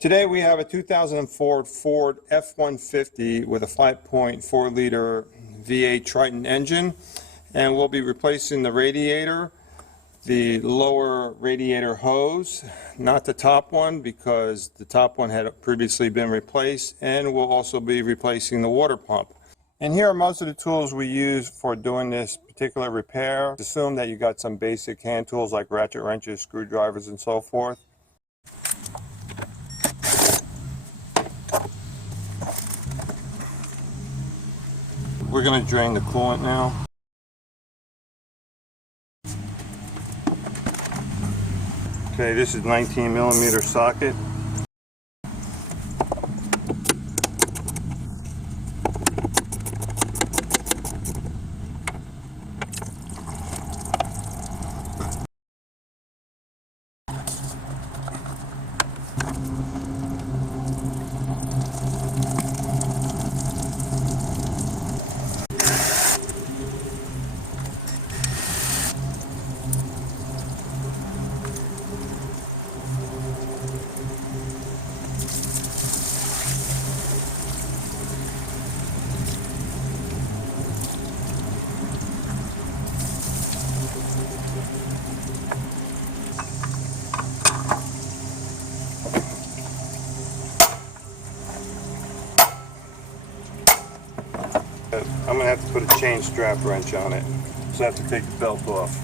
Today we have a 2004 Ford F150 with a 5.4 liter V8 Triton engine, and we'll be replacing the radiator, the lower radiator hose, not the top one because the top one had previously been replaced, and we'll also be replacing the water pump. And here are most of the tools we use for doing this particular repair. Assume that you got some basic hand tools like ratchet wrenches, screwdrivers, and so forth. We're going to drain the coolant now. Okay, this is 19mm socket. I'm going to have to put a chain strap wrench on it, so I have to take the belt off.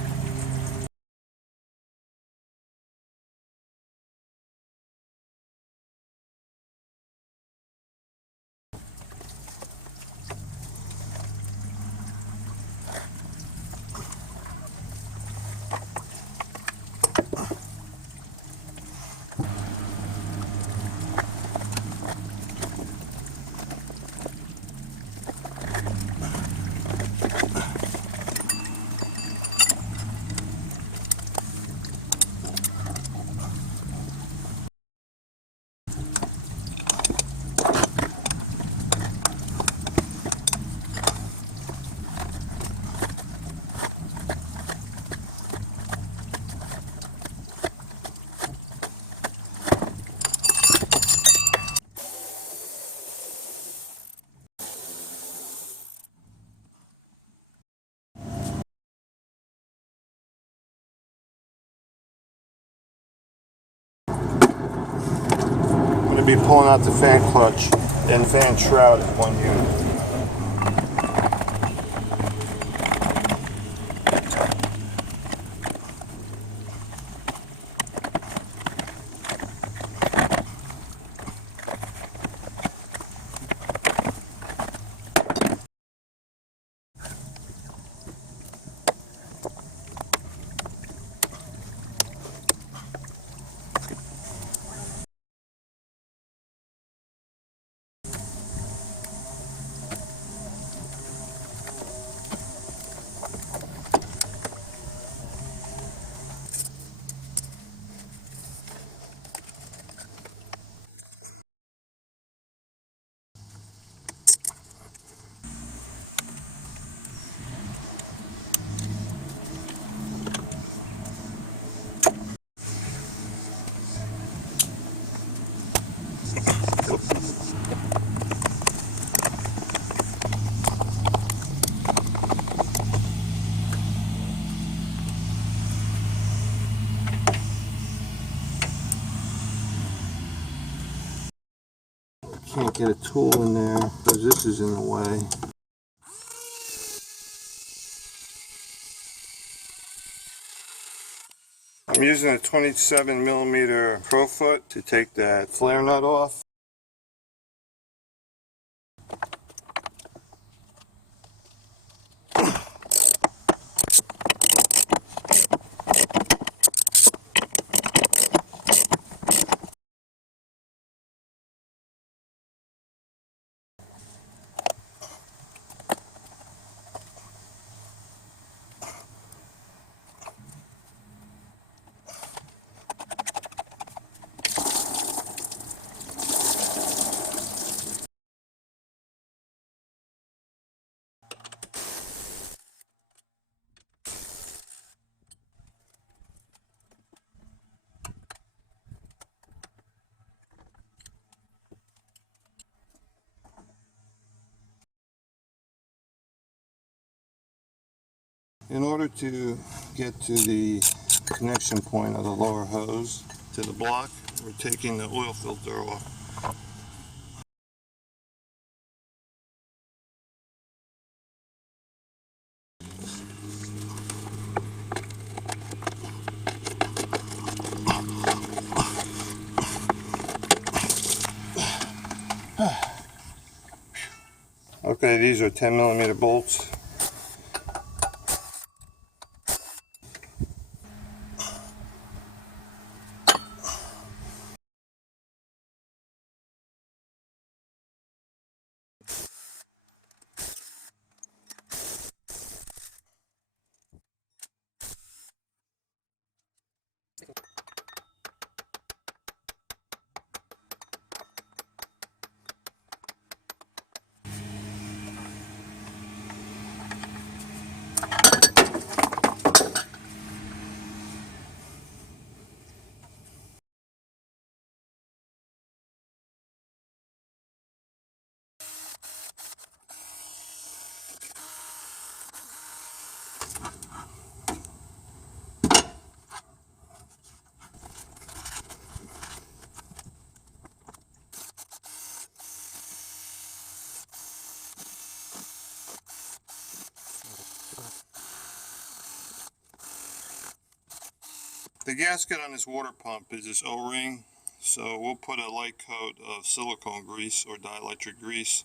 Be pulling out the fan clutch and fan shroud in one unit. Can't get a tool in there because this is in the way. I'm using a 27mm Pro Foot to take that flare nut off. In order to get to the connection point of the lower hose to the block, we're taking the oil filter off. Okay, these are 10mm bolts. The gasket on this water pump is this O-ring, so we'll put a light coat of silicone grease or dielectric grease.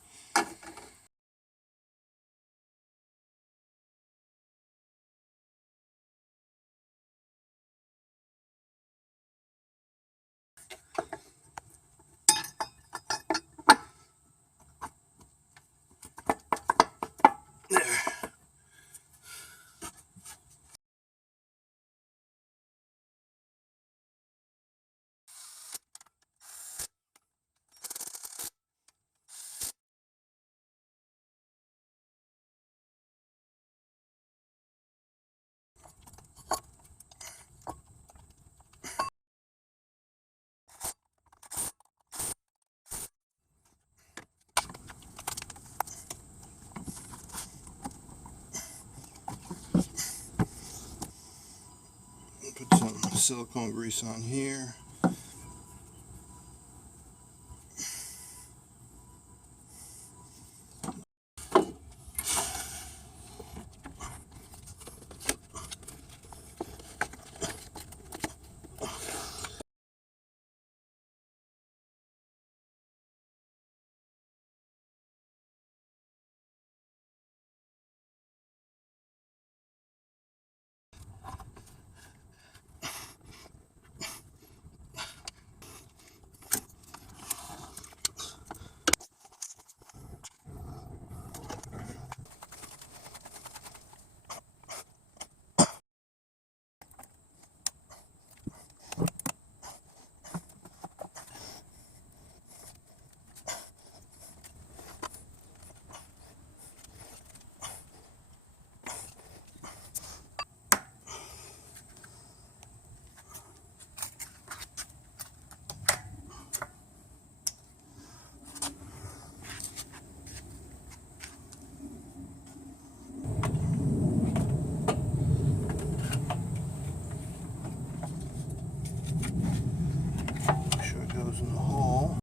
Put some silicone grease on here. Make sure it goes in the hole.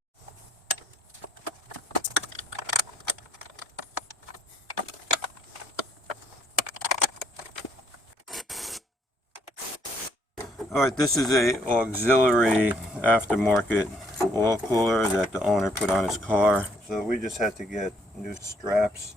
Alright, this is a auxiliary aftermarket oil cooler that the owner put on his car. So we just had to get new straps.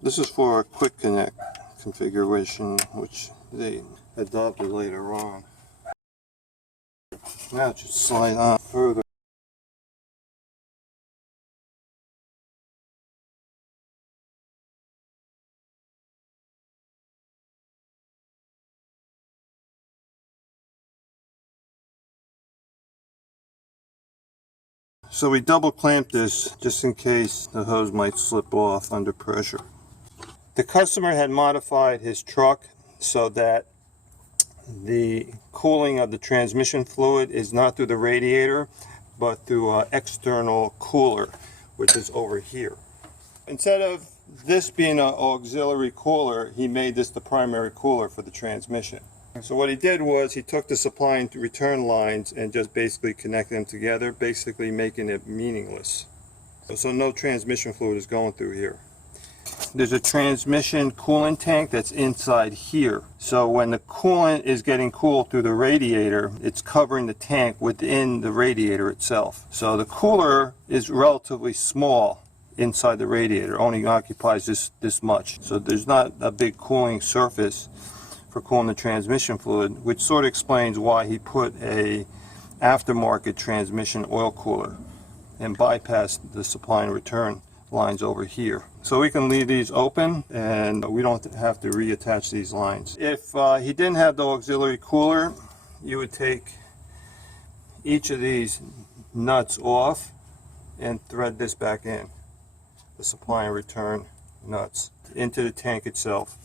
This is for a quick connect configuration, which they adopted later on. Now it should slide on further. So we double clamped this just in case the hose might slip off under pressure. The customer had modified his truck so that the cooling of the transmission fluid is not through the radiator, but through an external cooler, which is over here. Instead of this being an auxiliary cooler, he made this the primary cooler for the transmission. So what he did was he took the supply and return lines and just basically connected them together, basically making it meaningless. So no transmission fluid is going through here. There's a transmission coolant tank that's inside here. So when the coolant is getting cooled through the radiator, it's covering the tank within the radiator itself. So the cooler is relatively small inside the radiator, only occupies this much. So there's not a big cooling surface for cooling the transmission fluid, which sort of explains why he put a aftermarket transmission oil cooler and bypassed the supply and return lines over here. So we can leave these open and we don't have to reattach these lines. If he didn't have the auxiliary cooler, you would take each of these nuts off and thread this back in, the supply and return nuts, into the tank itself.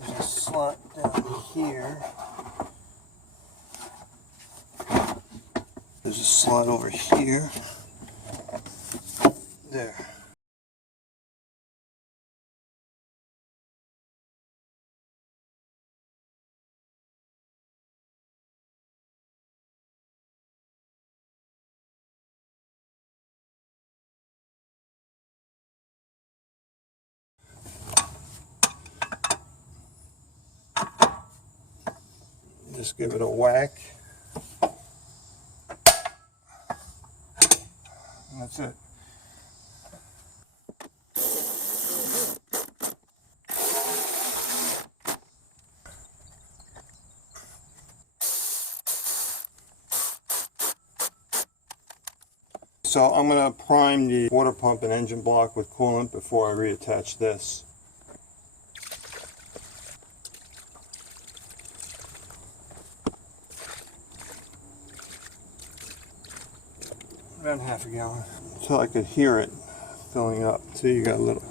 There's a slot down here. There's a slot over here. There. Just give it a whack. And that's it. So I'm going to prime the water pump and engine block with coolant before I reattach this. About half a gallon, so I could hear it filling up. See, you got a little.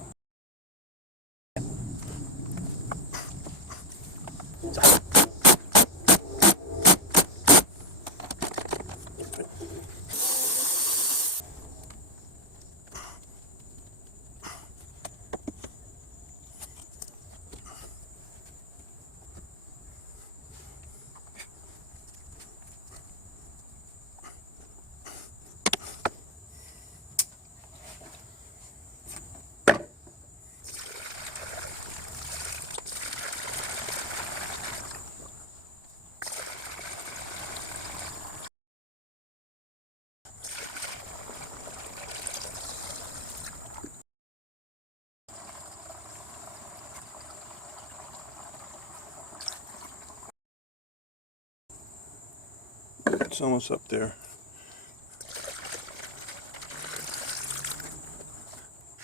It's almost up there.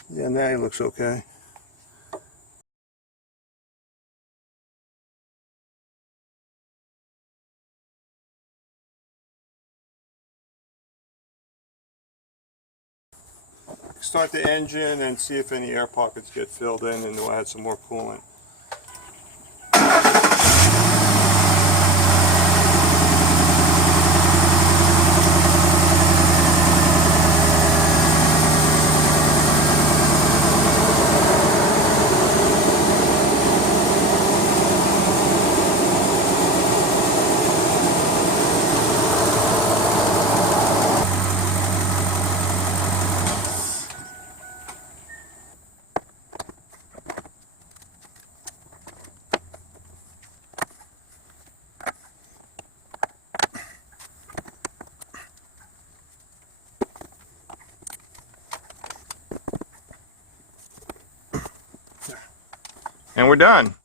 Yeah, now it looks okay. Start the engine and see if any air pockets get filled in, and we'll add some more coolant. And we're done.